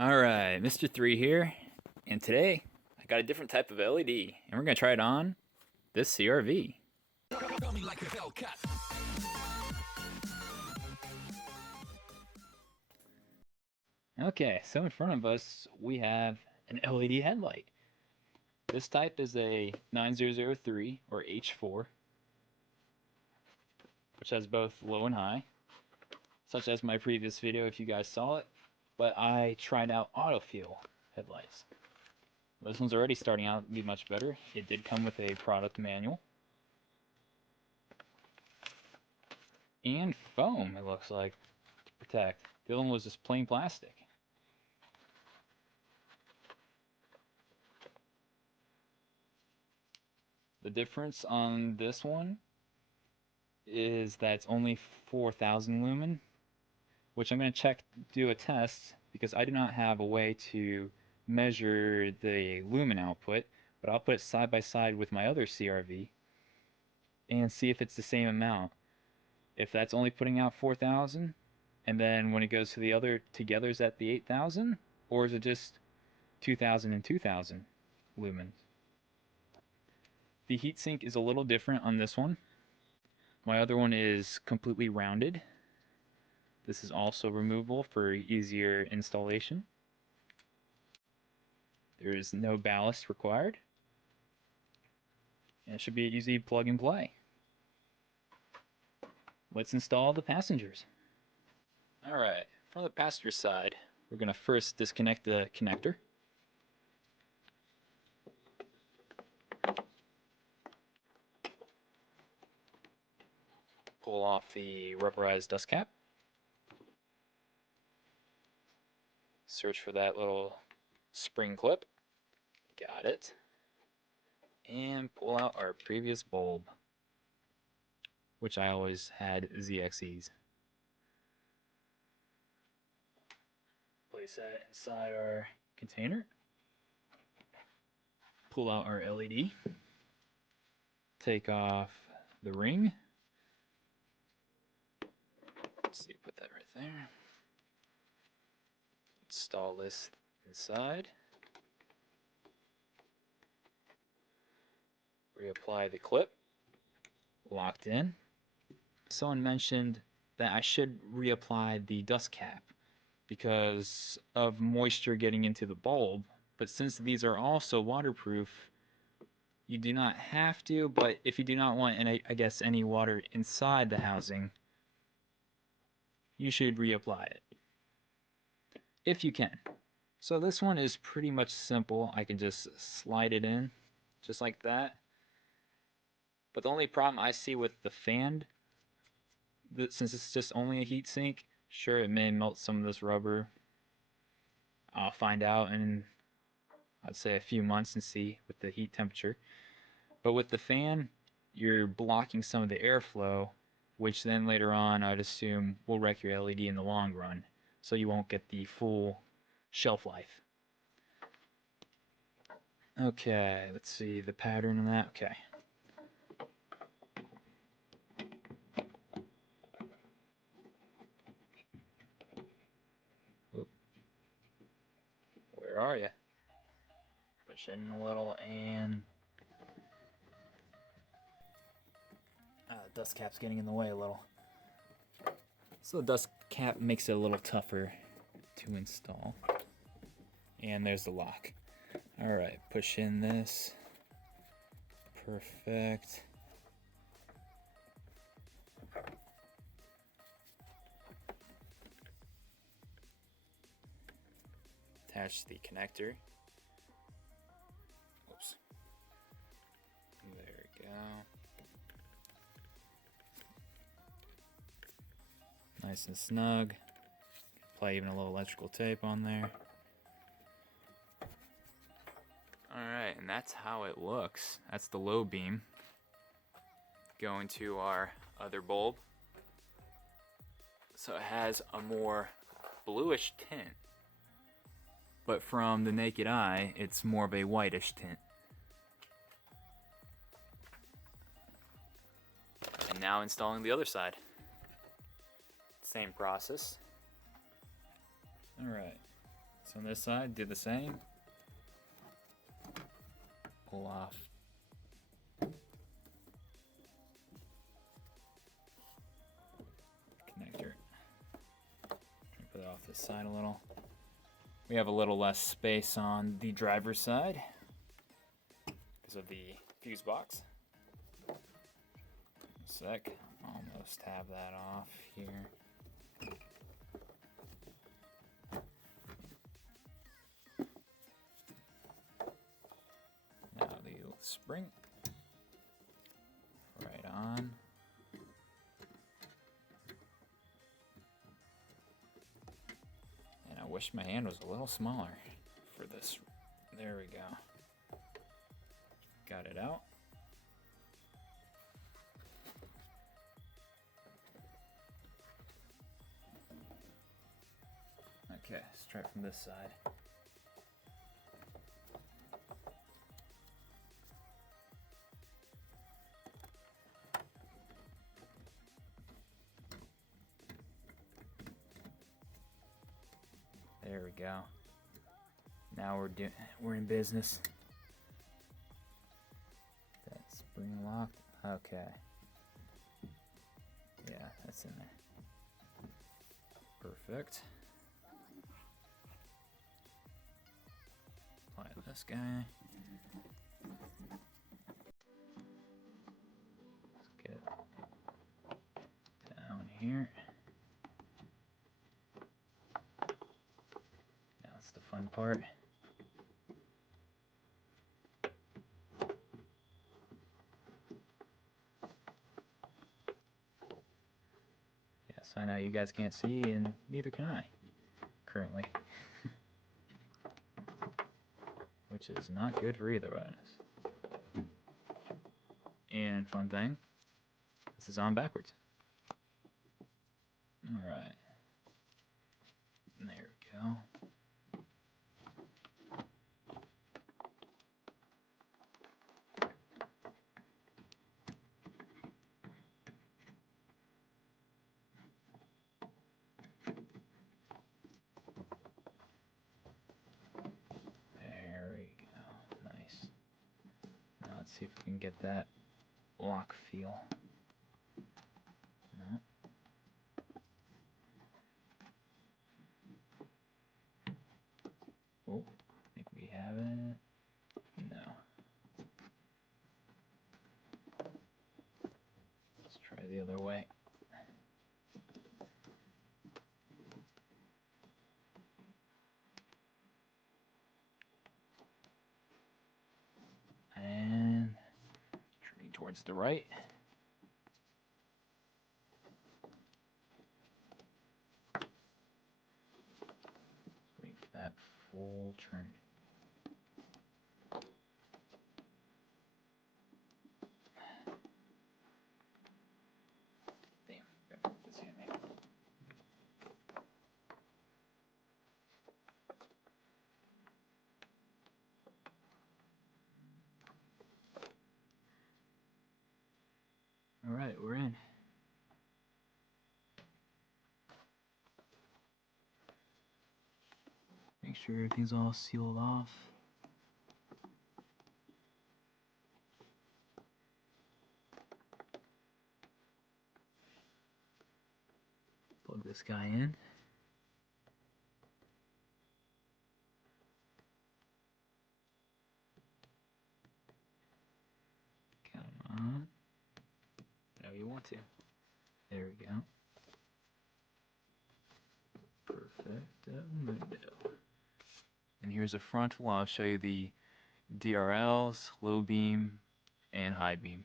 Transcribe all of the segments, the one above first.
Alright, Mr.III here, and today I got a different type of LED, and we're going to try it on this CRV. Okay, so in front of us we have an LED headlight. This type is a 9003 or H4, which has both low and high, such as my previous video if you guys saw it, but I tried out Autofeel headlights. This one's already starting out to be much better. It did come with a product manual. And foam, it looks like, to protect. The other one was just plain plastic. The difference on this one is that it's only 4,000 lumen, which I'm going to do a test, because I do not have a way to measure the lumen output, but I'll put it side by side with my other CRV and see if it's the same amount. If that's only putting out 4,000, and then when it goes to the other together is at the 8,000, or is it just 2,000 and 2,000 lumens? The heatsink is a little different on this one. My other one is completely rounded. This is also removable for easier installation. There is no ballast required, and it should be easy plug and play. Let's install the passengers. Alright, from the passenger side, we're going to first disconnect the connector. Pull off the rubberized dust cap. Search for that little spring clip. Got it. And pull out our previous bulb, which I always had ZXEs. Place that inside our container. Pull out our LED. Take off the ring. Let's see, put that right there. Install this inside. Reapply the clip. Locked in. Someone mentioned that I should reapply the dust cap because of moisture getting into the bulb, but since these are also waterproof, you do not have to, but if you do not want any water inside the housing, you should reapply it if you can. So this one is pretty much simple. I can just slide it in just like that. But the only problem I see with the fan, since it's just only a heat sink, sure, it may melt some of this rubber. I'll find out in, I'd say, a few months and see with the heat temperature. But with the fan, you're blocking some of the airflow, which then later on I'd assume will wreck your LED in the long run, so you won't get the full shelf life. Okay, let's see the pattern on that. Okay. Where are you? Push in a little and the dust cap's getting in the way a little. So the dust cap makes it a little tougher to install. And there's the lock. Alright, push in this. Perfect. Attach the connector. Oops. There we go. Nice and snug. Apply even a little electrical tape on there. Alright, and that's how it looks. That's the low beam. Going to our other bulb. So it has a more bluish tint. But from the naked eye, it's more of a whitish tint. And now installing the other side. Same process. Alright, So on this side, do the same. Pull off. Connector. Put it off this side a little. We have a little less space on the driver's side because of the fuse box. A sec. Almost have that off here. Now the spring. Right on. And I wish my hand was a little smaller for this. There we go. Got it out. Okay, let's try it from this side. There we go. Now we're in business. That spring locked. Okay. Yeah, that's in there. Perfect. Apply this guy. Let's get down here. Now it's the fun part. Yes, I know you guys can't see, and neither can I currently. Which is not good for either of us. And fun thing, this is on backwards. Alright. There we go. There we go. Nice. Now let's see if we can get that lock feel. No. Oh, I think we have it. No. Let's try the other way. And turning towards the right. Wait for that full turn. Damn, gotta put this in there. All right, we're in. Make sure everything's all sealed off. Plug this guy in. Come on. Whenever you want to. There we go. Perfect. And here's a frontal. I'll show you the DRLs, low beam, and high beam.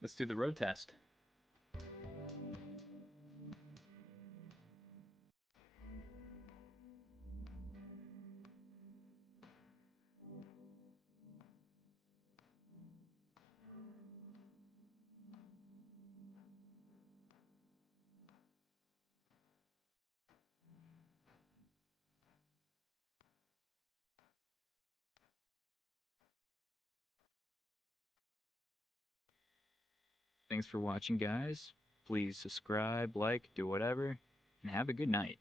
Let's do the road test. Thanks for watching, guys. Please subscribe, like, do whatever, and have a good night.